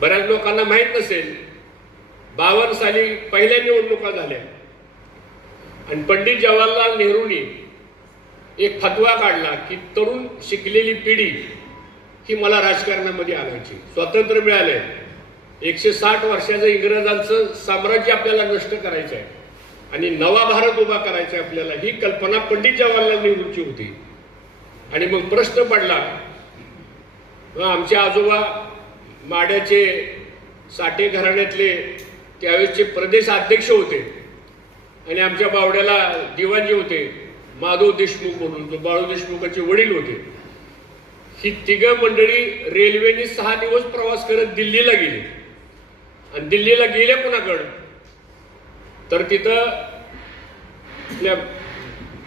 बऱ्याच लोकांना माहीत नसेल बावन्न साली पहिल्या निवडणुका झाल्या. आणि पंडित जवाहरलाल नेहरूंनी एक फतवा काढला की तरुण शिकलेली पिढी ही मला राजकारणामध्ये आणायची स्वातंत्र्य मिळालंय. एकशे साठ वर्षाचं इंग्रजांचं साम्राज्य आपल्याला नष्ट करायचं आहे आणि नवा भारत उभा करायचा आहे आपल्याला ही कल्पना पंडित जवाहरलाल नेहरूंची होती. आणि मग प्रश्न पडला मग आमचे आजोबा माड्याचे साठे घराण्यातले त्यावेळेसचे प्रदेश अध्यक्ष होते. आणि आमच्या बावड्याला दिवाणजी होते माधव देशमुख म्हणून तो बाळू देशमुखाचे वडील होते. ही तिघं मंडळी रेल्वेने सहा दिवस प्रवास करत दिल्लीला गेली. आणि दिल्लीला गेल्या कुणाकडं? तर तिथं आपल्या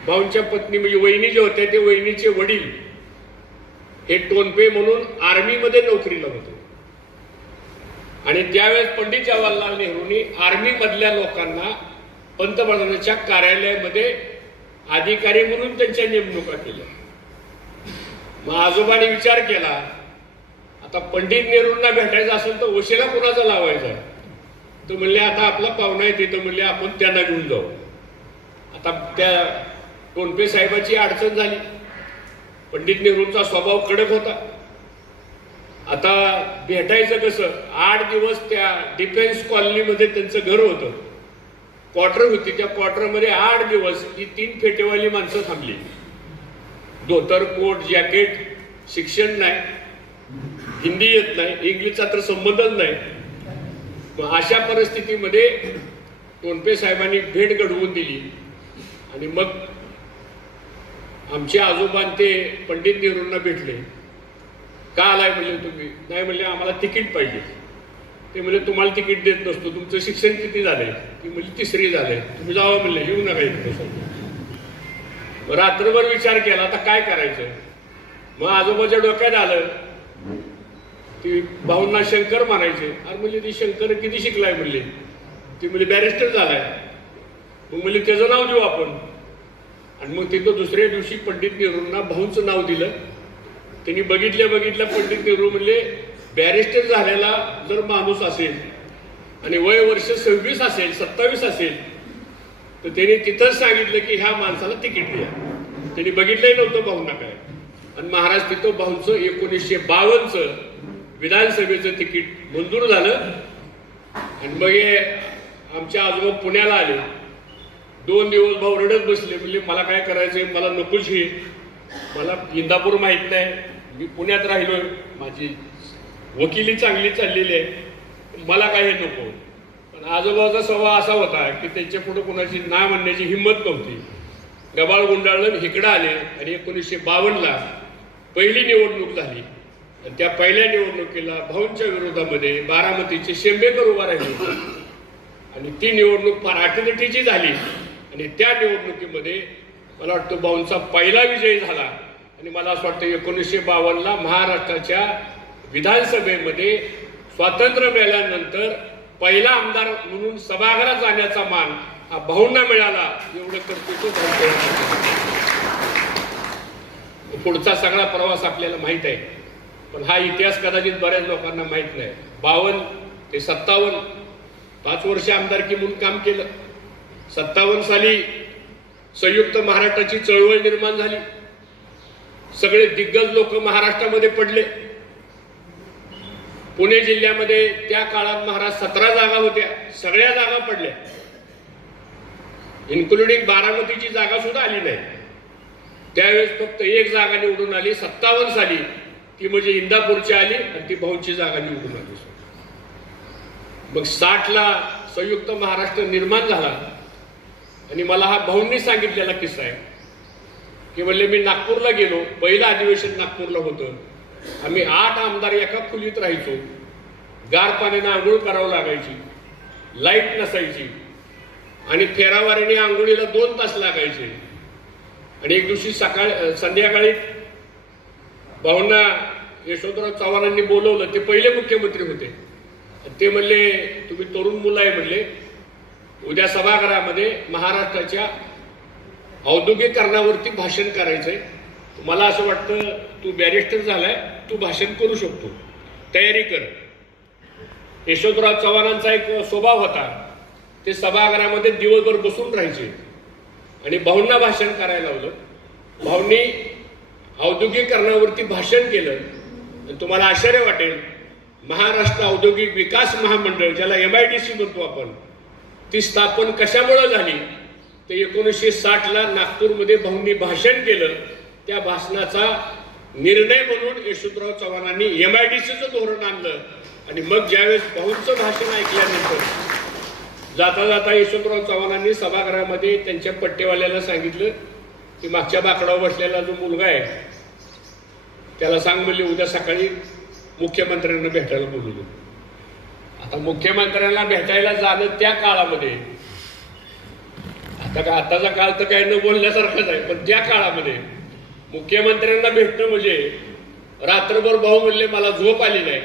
भाऊंच्या पत्नी म्हणजे वहिनी जे होत्या ते वहिनीचे वडील. हे टोनपे म्हणून आर्मीमध्ये नोकरीला होते. आणि त्यावेळेस पंडित जवाहरलाल नेहरूंनी आर्मीमधल्या लोकांना पंतप्रधानाच्या कार्यालयामध्ये अधिकारी म्हणून त्यांच्या नेमणुका केल्या. मग आजोबाने विचार केला आता पंडित नेहरूंना भेटायचं असेल तर ओशेला कुणाचा लावायचा? तर म्हणले आता आपला पाहुणा येते तर म्हणले आपण त्यांना घेऊन जाऊ. आता त्या टोनपे साहेबाची अडचण झाली. पंडित नेहरूंचा स्वभाव कडक होता. आता भेटायचं कसं? आठ दिवस त्या डिफेन्स कॉलनीमध्ये त्यांचं घर होतं. क्वार्टर होती. त्या क्वार्टरमध्ये आठ दिवस ही तीन फेटेवाली माणसं थांबली. धोतर कोट जॅकेट शिक्षण नाही. हिंदी येत नाही. इंग्लिशचा तर संबंधच नाही. मग अशा परिस्थितीमध्ये टोनपे साहेबांनी भेट घडवून दिली. आणि मग आमचे आजोबां ते पंडित नेहरूंना भेटले. का आलाय म्हणले तुम्ही? नाही म्हणले आम्हाला तिकीट पाहिजे. ते म्हणले तुम्हाला तिकीट देत नसतो. तुमचं शिक्षण किती झालंय? ती म्हणजे तिसरी झालंय. तुम्ही जावं म्हणले येऊ नका इथं रात्रभर विचार केला आता काय करायचं? मग आजोबाच्या डोक्यात आलं. ती भाऊंना शंकर मारायचे अरे म्हणजे ती शंकर किती शिकलाय म्हणले? ती म्हणजे बॅरिस्टर झालाय. मग म्हणजे त्याचं नाव देऊ आपण. आणि मग तिथं दुसऱ्या दिवशी पंडित नेहरूंना भाऊंचं नाव दिलं. त्यांनी बघितल्या बघितल्या पंडित नेहरू म्हणले बॅरिस्टर झालेला जर माणूस असेल आणि वय वर्ष सव्वीस असेल सत्तावीस असेल तर त्यांनी तिथंच सांगितलं की ह्या माणसाला तिकीट द्या. त्यांनी बघितलंही नव्हतं भाऊंना काय. आणि महाराज तिथं भाऊंचं एकोणीसशे बावन्नचं विधानसभेचं तिकीट मंजूर झालं. आणि मग हे आमच्या आजोबा पुण्याला आले. दोन दिवस भाऊ रडत बसले म्हणजे मला काय करायचंय? मला नकोच हे. मला इंदापूर माहीत नाही. मी पुण्यात राहिलो माझी वकिली चांगली चाललेली आहे. मला काही नको. पण आजोबाचा स्वभाव असा होता की त्यांच्या पुढं कोणाची ना म्हणण्याची हिंमत नव्हती. गबाळ गुंडाळलं इकडं आले आणि एकोणीसशे बावन्नला पहिली निवडणूक झाली. आणि त्या पहिल्या निवडणुकीला भाऊंच्या विरोधामध्ये बारामतीचे शेंबेकर उभा राहिले होते. आणि ती निवडणूक फार अटीतटीची झाली. आणि त्या निवडणुकीमध्ये मला वाटतं भाऊंचा पहिला विजय झाला. आणि मला असं वाटतं एकोणीसशे बावन्नला महाराष्ट्राच्या विधानसभेमध्ये स्वातंत्र्य मिळाल्यानंतर पहिला आमदार म्हणून सभागृहात जाण्याचा मान हा भाऊंना मिळाला. एवढं कर्तृत्व पुढचा सगळा प्रवास आपल्याला माहीत आहे. पण हा इतिहास कदाचित बऱ्याच लोकांना माहीत नाही. बावन्न ते सत्तावन्न पाच वर्ष आमदारकी म्हणून काम केलं. सत्तावन्न साली संयुक्त महाराष्ट्राची चळवळ निर्माण झाली. सगळे दिग्गज लोक महाराष्ट्रामध्ये पडले. पुणे जिल्ह्यामध्ये त्या काळात महाराज सतरा जागा होत्या. सगळ्या जागा पडल्या. इन्क्लुडिंग बारामतीची जागा सुद्धा आली नाही. त्यावेळेस फक्त एक जागा निवडून आली सत्तावन्न साली. ती म्हणजे इंदापूरची आली आणि ती भाऊची जागा निवडून आली. मग साठला संयुक्त महाराष्ट्र निर्माण झाला. आणि मला हा भाऊंनी सांगितलेला किस्सा आहे की म्हणले मी नागपूरला गेलो पहिलं अधिवेशन नागपूरला होतं. आम्ही आठ आमदार एका खोलीत राहायचो. गार पाण्यानं आंघोळ करावं लागायची लाइट नसायची आणि फेरावारीने आंघोळीला दोन तास लागायचे. आणि एक दिवशी सकाळ संध्याकाळी भाऊंना यशवंतराव चव्हाणांनी बोलवलं ते पहिले मुख्यमंत्री होते. ते म्हणले तुम्ही तरुण मुलं आहे म्हणले उद्या सभागृहामध्ये महाराष्ट्राच्या औद्योगिकरणावरती भाषण करायचंय. मला असं वाटतं तू बॅरिस्टर झालाय तू भाषण करू शकतो. तयारी कर. यशवंतराव चव्हाणांचा एक स्वभाव होता. ते सभागृहामध्ये दिवसभर बसून राहायचे. आणि भाऊंना भाषण करायला लावलं. भाऊंनी औद्योगिकरणावरती भाषण केलं. आणि तुम्हाला आश्चर्य वाटेल महाराष्ट्र औद्योगिक विकास महामंडळ ज्याला एम आय डी सी म्हणतो आपण ती स्थापन कशामुळं झाली? ते एकोणीसशे साठला नागपूरमध्ये भाऊंनी भाषण केलं. त्या भाषणाचा निर्णय म्हणून यशवंतराव चव्हाणांनी एम आय डी सीचं धोरण आणलं. आणि मग ज्यावेळेस भाऊंचं भाषण ऐकल्यानंतर जाता जाता यशवंतराव चव्हाणांनी सभागृहामध्ये त्यांच्या पट्टेवाल्याला सांगितलं की मागच्या बाकडावर बसलेला जो मुलगा आहे त्याला सांग म्हणले उद्या सकाळी मुख्यमंत्र्यांना भेटायला बोलवलं आता मुख्यमंत्र्यांना भेटायला जाणं त्या काळामध्ये. आता का आताचा काळ तर काही न बोलण्यासारखंच आहे पण त्या काळामध्ये मुख्यमंत्र्यांना भेटणं म्हणजे रात्रभर भाऊ म्हणले मला झोप आली नाही.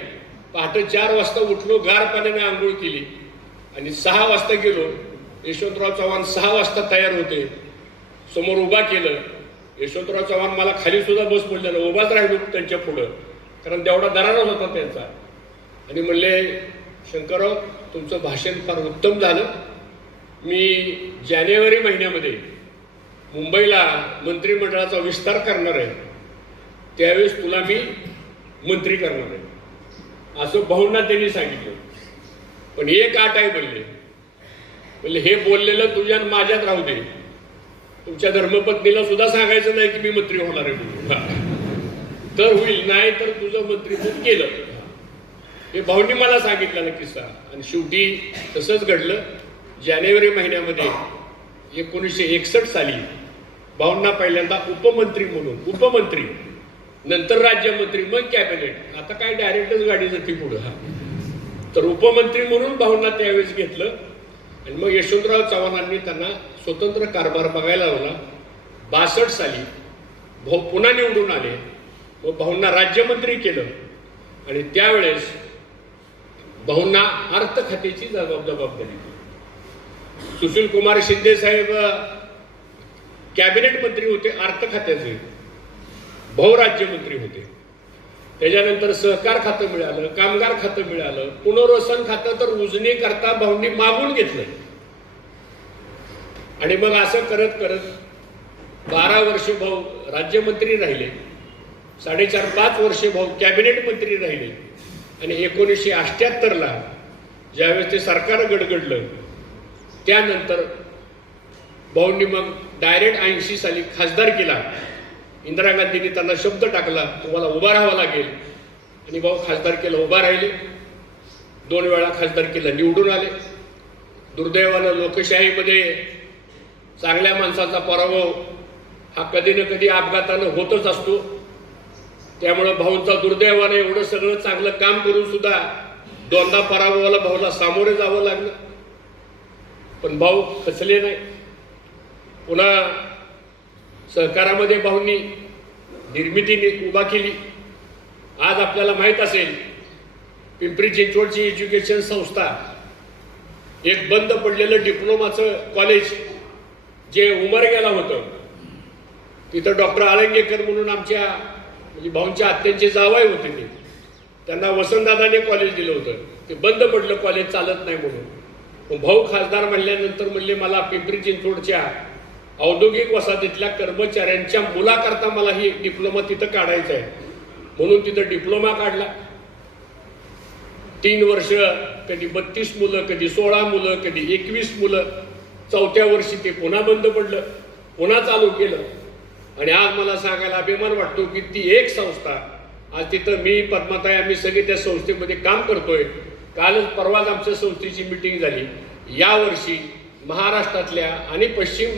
पहाटे चार वाजता उठलो गार पाण्याने आंघोळ केली. आणि सहा वाजता गेलो. यशवंतराव चव्हाण सहा वाजता तयार होते. समोर उभा केलं. यशवंतराव चव्हाण मला खाली सुद्धा बस बोलल्यानं उभाच राहिलो त्यांच्या पुढं. कारण तेवढा दरारच होता त्यांचा. आणि म्हणले शंकरराव तुमचं भाषण फार उत्तम झालं. मी जानेवारी महिन्यामध्ये मुंबईला मंत्रिमंडळाचा विस्तार करणार आहे. त्यावेळेस तुला मी मंत्री करणार आहे. असं भाऊंना त्यांनी सांगितलं. पण एक आट आहे बोलले? म्हणजे हे बोललेलं तुझ्या आणि माझ्यात राहू दे. तुमच्या धर्मपत्नीला सुद्धा सांगायचं नाही की मी मंत्री होणार आहे म्हणून. तर होईल नाही तर तुझं मंत्रीपद केलं हे भाऊंनी मला सांगितलेला किस्सा. आणि शेवटी तसंच घडलं. जानेवारी महिन्यामध्ये एकोणीसशे एकसष्ट साली भाऊंना पहिल्यांदा उपमंत्री म्हणून उपमंत्री नंतर राज्यमंत्री मग कॅबिनेट. आता काय डायरेक्टच गाडी जाते पुढं हा. तर उपमंत्री म्हणून भाऊंना त्यावेळेस घेतलं. आणि मग यशवंतराव चव्हाणांनी त्यांना स्वतंत्र कारभार बघायला लावला. बासष्ट साली भाऊ पुन्हा निवडून आले. व भाऊंना राज्यमंत्री केलं. आणि त्यावेळेस भाऊंना अर्थ खात्याची जबाब- जबाबदारी दिली. सुशील कुमार शिंदे साहेब कॅबिनेट मंत्री होते अर्थ खात्याचे. भाऊ राज्यमंत्री होते. त्याच्यानंतर सहकार खातं मिळालं कामगार खातं मिळालं पुनर्वसन खातं तर उजणी करता भाऊंनी मागून घेतलं. आणि मग असं करत करत बारा वर्ष भाऊ राज्यमंत्री राहिले. साडेचार पाच वर्षे भाऊ कॅबिनेट मंत्री राहिले. आणि एकोणीसशे अठ्ठ्याहत्तरला ज्यावेळेस ते सरकार गडगडलं त्यानंतर भाऊंनी मग डायरेक्ट ऐंशी साली खासदार केला. इंदिरा गांधींनी त्यांना शब्द टाकला तुम्हाला उभा राहावं लागेल. आणि भाऊ खासदार केला उभा राहिले. दोन वेळा खासदार केला निवडून आले. दुर्दैवानं लोकशाहीमध्ये चांगल्या माणसाचा पराभव हा कधी ना कधी अपघातानं होतच असतो. त्यामुळं भाऊंचा दुर्दैवाने एवढं सगळं चांगलं काम करून सुद्धा दोनदा पराभवाला भाऊला सामोरे जावं लागलं. पण भाऊ खचले नाही. पुन्हा सहकारामध्ये भाऊंनी निर्मितीने उभा केली. आज आपल्याला माहीत असेल पिंपरी चिंचवडची एज्युकेशन संस्था एक बंद पडलेलं डिप्लोमाचं कॉलेज जे उमरग्याला होतं तिथं डॉक्टर आळंगेकर म्हणून आमच्या म्हणजे भाऊंच्या आत्यांचे जावाई होते ते. त्यांना वसंतदादाने कॉलेज दिलं होतं. ते बंद पडलं कॉलेज चालत नाही म्हणून. मग भाऊ खासदार म्हणल्यानंतर म्हणले मला पिंपरी चिंचवडच्या औद्योगिक वसाहतीतल्या कर्मचाऱ्यांच्या मुलाकरता मला ही एक डिप्लोमा तिथं काढायचा आहे. म्हणून तिथं डिप्लोमा काढला. तीन वर्ष कधी बत्तीस मुलं कधी सोळा मुलं कधी एकवीस मुलं. चौथ्या वर्षी ते पुन्हा बंद पडलं. पुन्हा चालू केलं. आणि आज मला सांगायला अभिमान वाटतो की ती एक संस्था आज तिथं मी पद्माताई आम्ही सगळे त्या संस्थेमध्ये काम करतोय. कालच परवाच आमच्या संस्थेची मिटिंग झाली. यावर्षी महाराष्ट्रातल्या आणि पश्चिम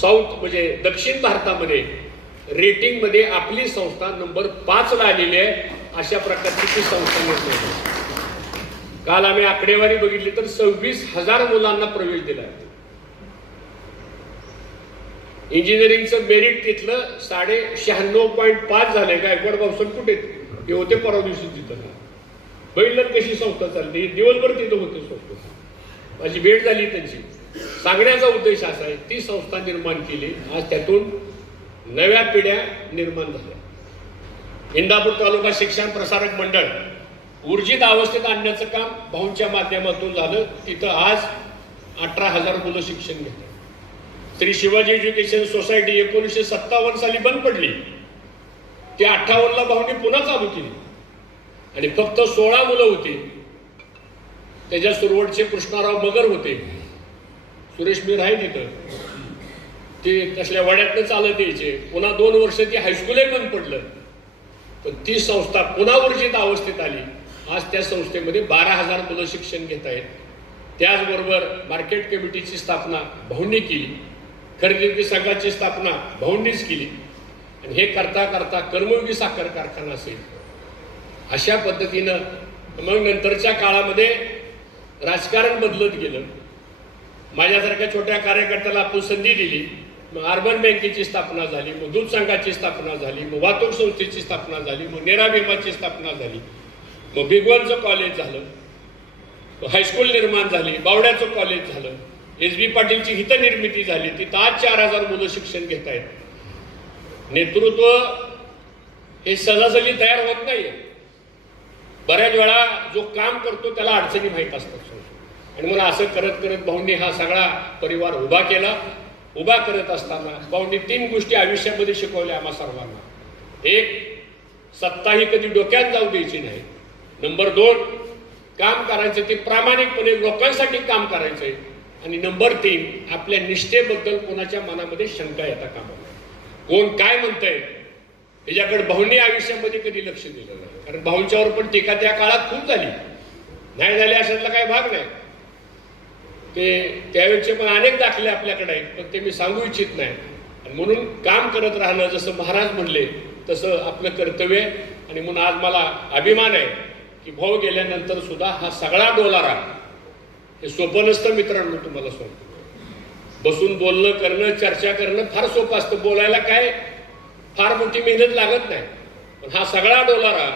साऊथ म्हणजे दक्षिण भारतामध्ये रेटिंगमध्ये आपली संस्था नंबर पाचला आलेली आहे अशा प्रकारची ती संस्था म्हटली काल आम्ही आकडेवारी बघितली तर सव्वीस हजार मुलांना प्रवेश दिला आहे इंजिनिअरिंगचं मेरिट तिथलं साडे शहाण्णव पॉईंट पाच झालंय गायकवाड भाऊसर कुठे? ते होते परवा दिवशी तिथं. बैलन कशी संस्था चालली? दिवसभर तिथं होते संस्था. माझी भेट झाली त्यांची. सांगण्याचा उद्देश असा आहे ती संस्था निर्माण केली. आज त्यातून नव्या पिढ्या निर्माण झाल्या. इंदापूर तालुका शिक्षण प्रसारक मंडळ ऊर्जित अवस्थेत आणण्याचं काम भाऊंच्या माध्यमातून झालं. तिथं आज अठरा हजार मुलं शिक्षण घेतात. श्री शिवाजी एज्युकेशन सोसायटी एकोणीसशे सत्तावन्न साली बंद पडली. ती अठ्ठावन्नला भाऊंनी पुन्हा चालू केली. आणि फक्त सोळा मुलं होती. त्याच्या सुरवटचे कृष्णाराव मगर होते. सुरेश मीर आहे तिथं ते तसल्या वड्यातनं चालत यायचे. पुन्हा दोन वर्ष ती हायस्कूलही बंद पडलं. पण ती संस्था पुन्हा ऊर्जित अवस्थेत आली. आज त्या संस्थेमध्ये बारा हजार मुलं शिक्षण घेत आहेत. त्याचबरोबर मार्केट कमिटीची स्थापना भाऊंनी केली. खरेदी संघाची स्थापना भाऊंनीच केली. आणि हे करता करता कर्मयोगी साखर कारखाना असेल. अशा पद्धतीनं मग नंतरच्या काळामध्ये राजकारण बदलत गेलं. माझ्यासारख्या छोट्या कार्यकर्त्याला आपण संधी दिली. मग अर्बन बँकेची स्थापना झाली मग दूध संघाची स्थापना झाली मग वाहतूक संस्थेची स्थापना झाली मग नेरा विमाची स्थापना झाली. मग बिगवनचं कॉलेज झालं. हायस्कूल निर्माण झाली बावड्याचं कॉलेज झालं. एस बी पाटीलची हितनिर्मिती झाली तिथं आज चार हजार मुलं शिक्षण घेत आहेत नेतृत्व हे सहजासहजी तयार होत नाही बऱ्याच वेळा जो काम करतो त्याला अडचणी माहीत असतात. आणि मला असं करत करत भाऊंनी हा सगळा परिवार उभा केला. उभा करत असताना भाऊंनी तीन गोष्टी आयुष्यामध्ये शिकवल्या आम्हा सर्वांना. एक सत्ता ही कधी डोक्यात जाऊ द्यायची नाही. नंबर दोन काम करायचं ते प्रामाणिकपणे लोकांसाठी काम करायचं आहे आणि नंबर तीन आपल्या निष्ठेबद्दल कोणाच्या मनामध्ये शंका येता कामा नये. कोण काय म्हणतंय? याच्याकडे भाऊंनी आयुष्यामध्ये कधी लक्ष दिलं नाही. कारण भाऊंच्यावर पण टीका त्या काळात खूप झाली. नाही झाली अशातला काही भाग नाही. ते त्यावेळेचे पण अनेक दाखले आपल्याकडे आहेत पण ते मी सांगू इच्छित नाही. आणि म्हणून काम करत राहणं जसं महाराज म्हणले तसं आपलं कर्तव्य आहे. आणि म्हणून आज मला अभिमान आहे की भाऊ गेल्यानंतर सुद्धा हा सगळा डोलारा हे सोपं नसतं मित्रांनो तुम्हाला सांगतो. बसून बोलणं करणं चर्चा करणं फार सोपं असतं. बोलायला काय? फार मोठी मेहनत लागत नाही. पण हा सगळा डोलारा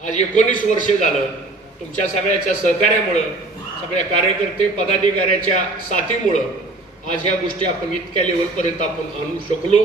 आज एकोणीस वर्ष झालं तुमच्या सगळ्याच्या सहकार्यामुळं सगळ्या कार्यकर्ते पदाधिकाऱ्याच्या साथीमुळं आज ह्या गोष्टी आपण इतक्या लेवलपर्यंत आपण आणू शकलो.